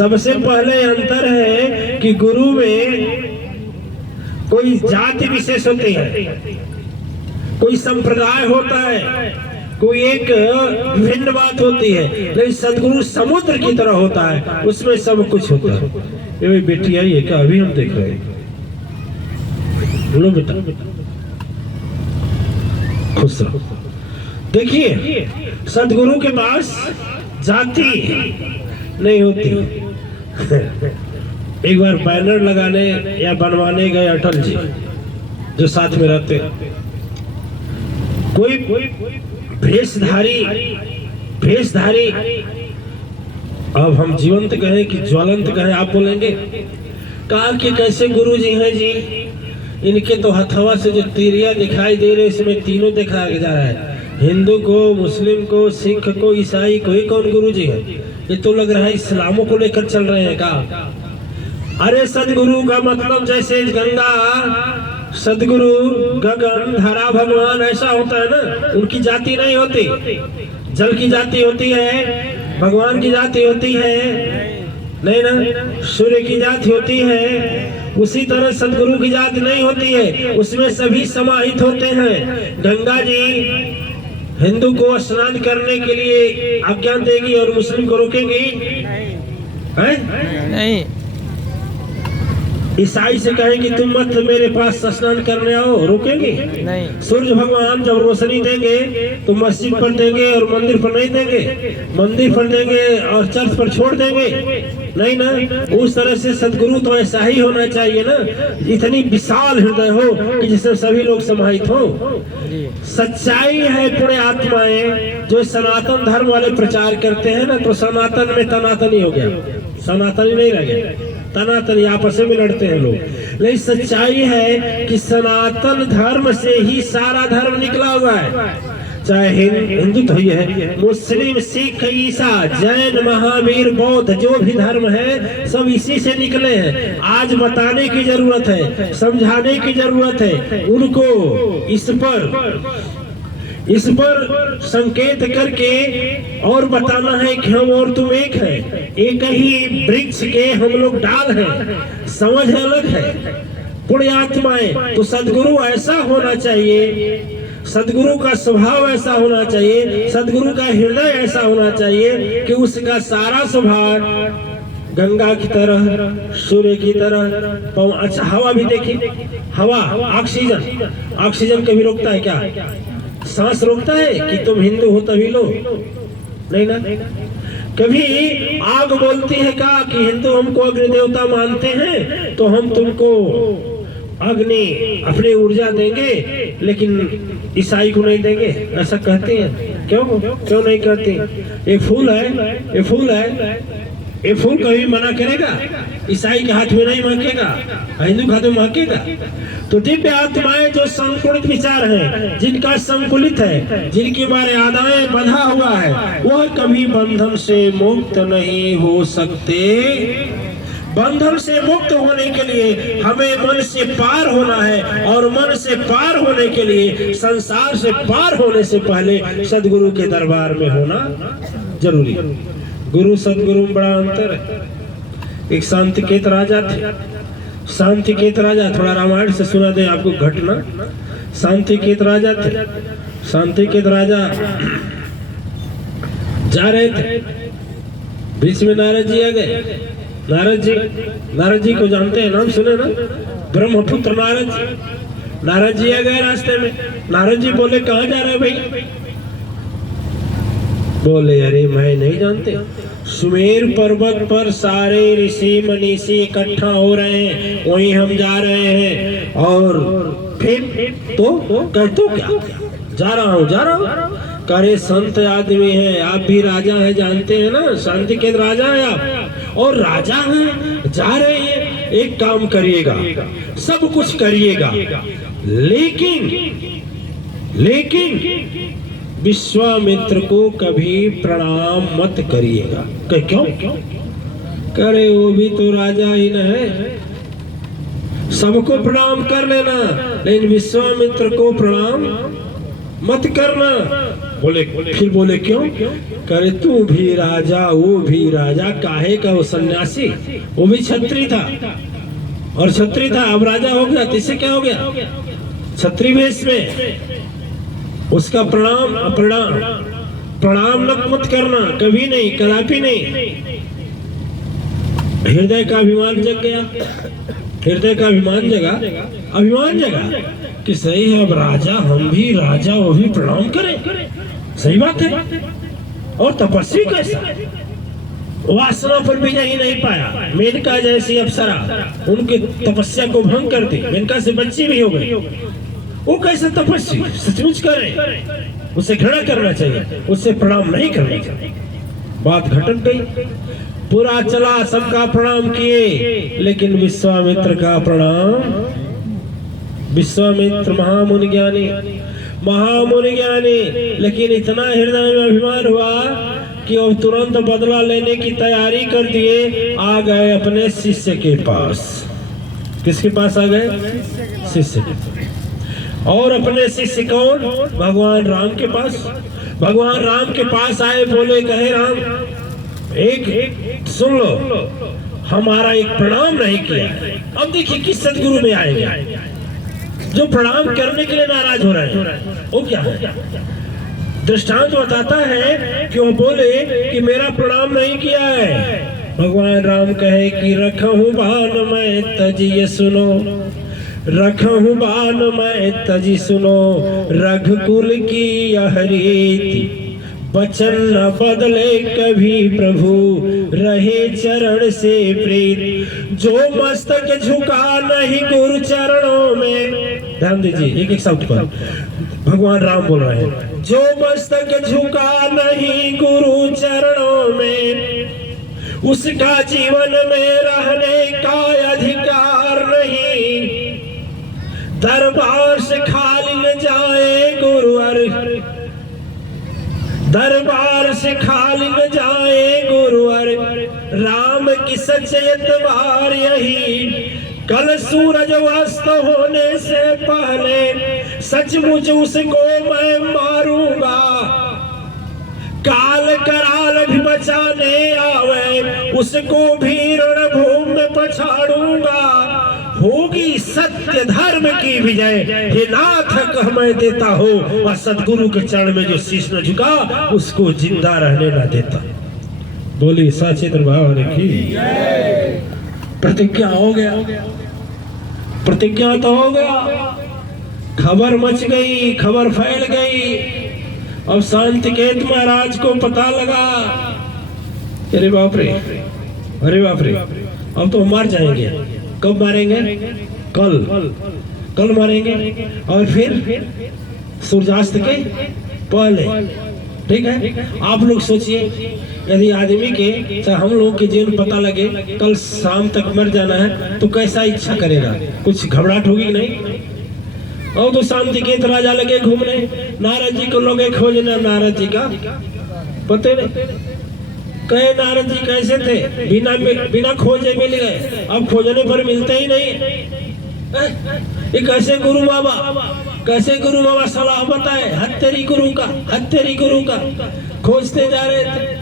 सबसे पहले अंतर है कि गुरु में कोई जाति विशेष होती है, कोई संप्रदाय होता है, कोई एक भिन्न बात होती है, लेकिन सदगुरु समुद्र की तरह होता है, उसमें सब कुछ होता है। ये बेटी आई है क्या? अभी हम देख रहे हैं। बोलो बेटा, खुश रहो। देखिए, सदगुरु के पास जाति नहीं होती। एक बार बैनर लगाने या बनवाने गए अटल जी, जो साथ में रहते, कोई भेषधारी, अब हम जीवंत कहें कि ज्वलंत कहें, आप बोलेंगे, कहा कि कैसे गुरु जी हैं जी, इनके तो हथवा से जो तीरिया दिखाई दे रहे, इसमें तीनों दिखाया जा रहा है, हिंदू को, मुस्लिम को, सिख को, ईसाई को, ही कौन गुरु जी है? ये तो लग रहा है इस्लामों को लेकर चल रहे हैं का? अरे सदगुरु का मतलब जैसे गंगा, सदगुरु, गगन, धरा, भगवान, ऐसा होता है ना। उनकी जाति नहीं होती, जल की जाति होती है, भगवान की जाति होती है, नहीं ना, सूर्य की जाति होती है। उसी तरह सदगुरु की जाति नहीं होती है, उसमें सभी समाहित होते हैं। गंगा जी हिंदू को स्नान करने के लिए आज्ञा देगी और मुस्लिम को रोकेगी? नहीं। ईसाई से कहेंगे तुम मत मेरे पास स्नान करने आओ, रोकेंगे? नहीं। सूर्य भगवान जब रोशनी देंगे तो मस्जिद पर देंगे और मंदिर पर नहीं देंगे, मंदिर पर देंगे और चर्च पर छोड़ देंगे? नहीं ना। उस तरह से सदगुरु तो ऐसा ही होना चाहिए ना, इतनी विशाल हृदय हो कि जिसमें सभी लोग समाहित हो। सच्चाई है पुण्य आत्माएं जो सनातन धर्म वाले प्रचार करते हैं ना, तो सनातन में तनातनी हो गया, सनातनी नहीं रह गया, तनातनी आपस में लड़ते हैं लोग। लेकिन सच्चाई है कि सनातन धर्म से ही सारा धर्म निकला हुआ है, चाहे हिंदू तो ही है, मुस्लिम, सिख, ईसा, जैन, महावीर, बौद्ध, जो भी धर्म है सब इसी से निकले हैं। आज बताने की जरूरत है, समझाने की जरूरत है उनको, इस पर संकेत करके और बताना है कि हम और तुम एक है, एक ही वृक्ष के हम लोग डाल हैं, समझ अलग है। पुण्य आत्माएं तो सदगुरु ऐसा होना चाहिए, सदगुरु का स्वभाव ऐसा होना चाहिए, सदगुरु का हृदय ऐसा होना चाहिए कि उसका सारा स्वभाव गंगा की तरह, सूर्य की तरह। अच्छा, हवा भी देखिए, हवा, ऑक्सीजन कभी रोकता है क्या? सांस रोकता है कि तुम हिंदू हो तभी लो? नहीं ना। कभी आग बोलती है क्या कि हिंदू हमको अग्नि देवता मानते हैं तो हम तुमको अग्नि अपनी ऊर्जा देंगे, लेकिन ईसाई को नहीं देंगे? ऐसा कहते हैं? क्यों नहीं कहते? ये फूल है, ये फूल कभी मना करेगा? ईसाई के हाथ में नहीं महकेगा, हिंदू के हाथ में महकेगा। तो दिव्य आत्माएं जो संकुलित विचार है, जिनका संकुलित है, जिनके बारे आदाएं बंधा हुआ है, वह कभी बंधन से मुक्त नहीं हो सकते। बंधन से मुक्त होने के लिए हमें मन से पार होना है, और मन से पार होने के लिए, संसार से पार होने से पहले सदगुरु के दरबार में होना जरूरी है। गुरु सदगुरु में बड़ा अंतर है। एक शांतिकेत राजा थे, शांतिकेत राजा, थोड़ा रामायण से सुना दे आपको घटना। शांतिकेत राजा थे, शांतिकेत राजा जा रहे थे, बीच में नारद जी आ गए। नारद जी को जानते हैं, नाम सुने ना, ब्रह्मपुत्र नारद जी। नारद जी आ गए रास्ते में। नारद जी बोले कहाँ जा रहे भाई? बोले अरे मैं नहीं जानते, सुमेर पर्वत पर सारे ऋषि मनीषी इकट्ठा हो रहे हैं, वहीं हम जा रहे हैं। और फिर तो कहते क्या? जा रहा हूँ। करे संत आदमी है, आप भी राजा है, जानते हैं ना, शांति के राजा है आप, और राजा है, जा रहे हैं। एक काम करिएगा, सब कुछ करिएगा, लेकिन विश्वामित्र को कभी प्रणाम मत करिएगा। क्यों? करे वो भी तो राजा ही न है, सबको प्रणाम कर लेना, लेकिन विश्वामित्र को प्रणाम मत करना। बोले फिर बोले क्यों? करे तू भी राजा वो भी राजा, काहे का वो सन्यासी, वो भी छत्री था और छत्री था, अब राजा हो गया, इससे क्या हो गया? छत्री वेश में उसका प्रणाम प्रणाम मत करना, कभी नहीं, कदापि नहीं। हृदय का अभिमान जग गया, हृदय का अभिमान जगा कि सही है, अब राजा, हम भी राजा, वो भी प्रणाम करें, सही बात है। और तपस्वी कैसा, वासना पर विजय ही नहीं पाया। मेनका जैसी अप्सरा उनकी तपस्या को भंग कर दी, मेनका से बच्ची भी हो गई। वो कैसे तपस्वी, सचमुच करें, उसे घृणा करना चाहिए, उससे प्रणाम नहीं करना चाहिए। बात घटक गई, पूरा चला, सबका प्रणाम किए, लेकिन विश्वामित्र का प्रणाम, विश्वामित्र महामुनि ज्ञानी, लेकिन इतना हृदय में अभिमान हुआ कि वो तुरंत बदला लेने की तैयारी कर दिए। आ गए अपने शिष्य के पास। किसके पास आ गए? शिष्य के पास। और अपने शिष्य कौन? भगवान राम के पास। भगवान राम के पास आए, बोले कहे राम एक सुन लो, हमारा एक प्रणाम नहीं किया। अब देखिए किस सदगुरु में आएंगे जो प्रणाम करने के लिए नाराज हो रहे हैं। वो क्या है? दृष्टांत बताता है कि वो बोले कि मेरा प्रणाम नहीं किया है। भगवान राम कहे कि रखहूं बान मैं तजिए सुनो, रखहूं बान मैं तजी सुनो, रघुकुल की यह रीति, वचन न बदले कभी प्रभु, रहे चरण से प्रीत, जो मस्तक झुका नहीं गुरु चरणों में। ध्यान दीजिए एक शब्द पर, भगवान राम बोल रहे हैं, जो मस्तक झुका नहीं गुरु चरणों में, उसका जीवन में रहने का अधिकार नहीं, दरबार से खाली न जाए गुरुवर, दरबार से खाली न जाए गुरुवर, राम की सच्चे एतबार यही, कल सूरज अस्त होने से पहले सचमुच उसको मैं मारूंगा, काल कराल भी बचाने आवे उसको भी रणभूमि में पछाड़ूंगा, होगी सत्य धर्म की विजय, हे नाथ कह मैं देता हो, और सदगुरु के चरण में जो शीश न झुका उसको जिंदा रहने न देता। बोली साचे दरबार की प्रतिज्ञा हो गया, प्रतिज्ञा तो हो गया, खबर मच गई, खबर फैल गई। अब शांतिकेत महाराज को पता लगा, अरे बाप रे, अरे बाप रे, अब तो मार जाएंगे। कब मारेंगे? कल मारेंगे, और फिर सूर्यास्त के पहले। ठीक है, आप लोग सोचिए, यदि आदमी के चाहे हम लोग के जीवन पता लगे कल शाम तक मर जाना है तो कैसा इच्छा करेगा? कुछ घबराहट होगी कि नहीं? और तो शांतिकेत राजा लगे घूमने, नारद जी को लोग खोजना, नारद जी का पते नहीं। कहे नारद जी कैसे थे? बिना खोजे मिल गए, अब खोजने पर मिलते ही नहीं। ये कैसे गुरु बाबा, कैसे गुरु बाबा सलाह बताए, हत्तेरी गुरु का खोजते जा रहे थे।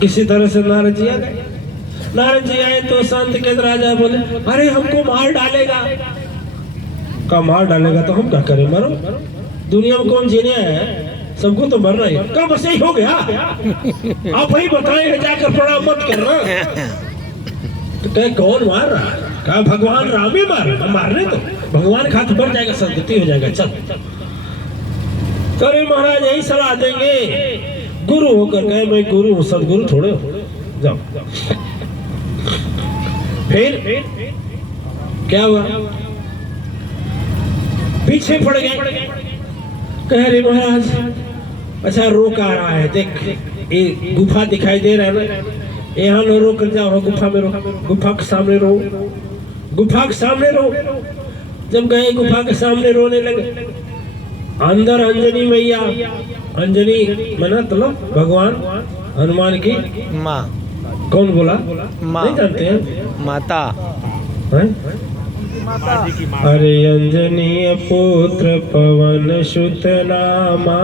किसी तरह से नारद जी आ गए। नारद जी आए तो शांतिकेत राजा बोले, अरे हमको मार डालेगा। का मार डालेगा तो हम क्या करें? मरो, दुनिया में कौन जीने है, सबको तो मरना ही। कब बस यही हो गया, आप वही बताए जाकर प्रणाम मत करना। तो कहे कौन मार रहा? कहा भगवान राम ही मारने तो भगवान खाते बढ़ जाएगा, सदगति हो जाएगा। चल करे महाराज यही सलाह देंगे, गुरु होकर कहे मैं गुरु हूँ, सदगुरु थोड़े हो, जाओ। फिर क्या हुआ? पीछे पड़ गए। कह रहे महाराज अच्छा रोक आ रहा है, देख एक गुफा दिखाई दे रहा है ना, यहाँ लो, रोक जाओ, गुफा में रो, गुफा के सामने रो, गुफा के सामने रो। जब गए गुफा के सामने रोने लगे, अंदर अंजनी मैया, अंजनी मना मतलब भगवान हनुमान की माँ। कौन बोला? माँ। नहीं जानते हैं? माता है? अरे अंजनी पुत्र पवन सुत नामा,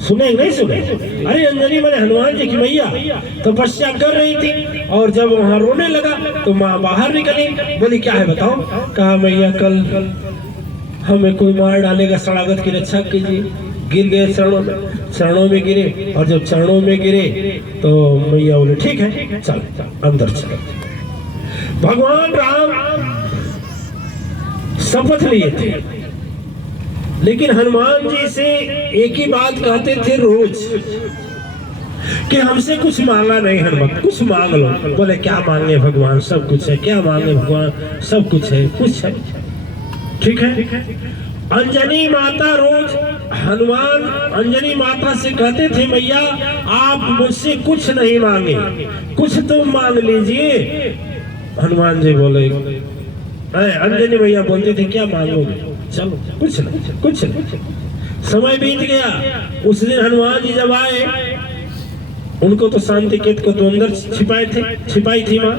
सुने नहीं सुने? अरे अंजनी मैंने हनुमान जी की मैया तपस्या कर रही थी और जब वहां रोने लगा तो माँ बाहर निकली, बोली क्या है बताओ? कहा मैया कल हमें कोई मार डालेगा, शरणागत की रक्षा कीजिए। गिर गए चरणों में गिरे, और जब चरणों में गिरे तो मैया बोले ठीक है चल अंदर चल। भगवान राम शपथ लिए थे, लेकिन हनुमान जी से एक ही बात कहते थे रोज कि हमसे कुछ मांगा नहीं हनुमान, कुछ मांग लो। बोले क्या मांगे भगवान? सब कुछ है। क्या मांगे भगवान? सब कुछ है। कुछ है, ठीक है। अंजनी माता रोज हनुमान अंजनी माता से कहते थे मैया आप मुझसे कुछ नहीं मांगे, कुछ तुम मांग लीजिए। हनुमान जी बोले, अंजनी मैया बोलते थे क्या मांगोगे? चलो कुछ नहीं, कुछ नहीं। समय बीत गया। उस दिन हनुमान जी जब आए, उनको तो शांति केत को तो अंदर छिपाई थी माँ।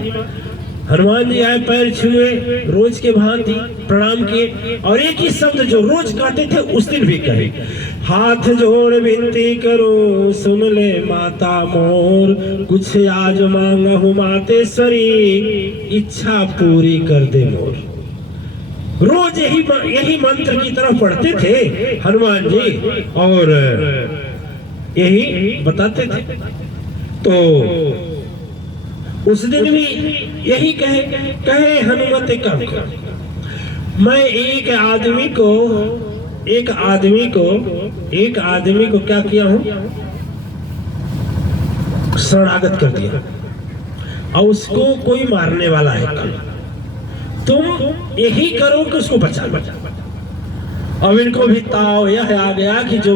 हनुमान जी आए, पैर छुए, रोज के भांति प्रणाम किए, और एक ही शब्द जो रोज कहते थे उस दिन भी कहे, हाथ जोड़ विनती करो सुन ले माता मोर, कुछ आज मांगहु मातेश्वरी, इच्छा पूरी कर दे मोर। रोज यही मंत्र की तरफ पढ़ते थे हनुमान जी और यही बताते थे। तो उस दिन भी यही कहे हनुमत कम को, मैं एक आदमी को क्या किया हूं? शरणागत कर दिया, और उसको कोई मारने वाला है कल। तुम यही करो कि उसको बचा। अब इनको भी ताव यह आ गया कि जो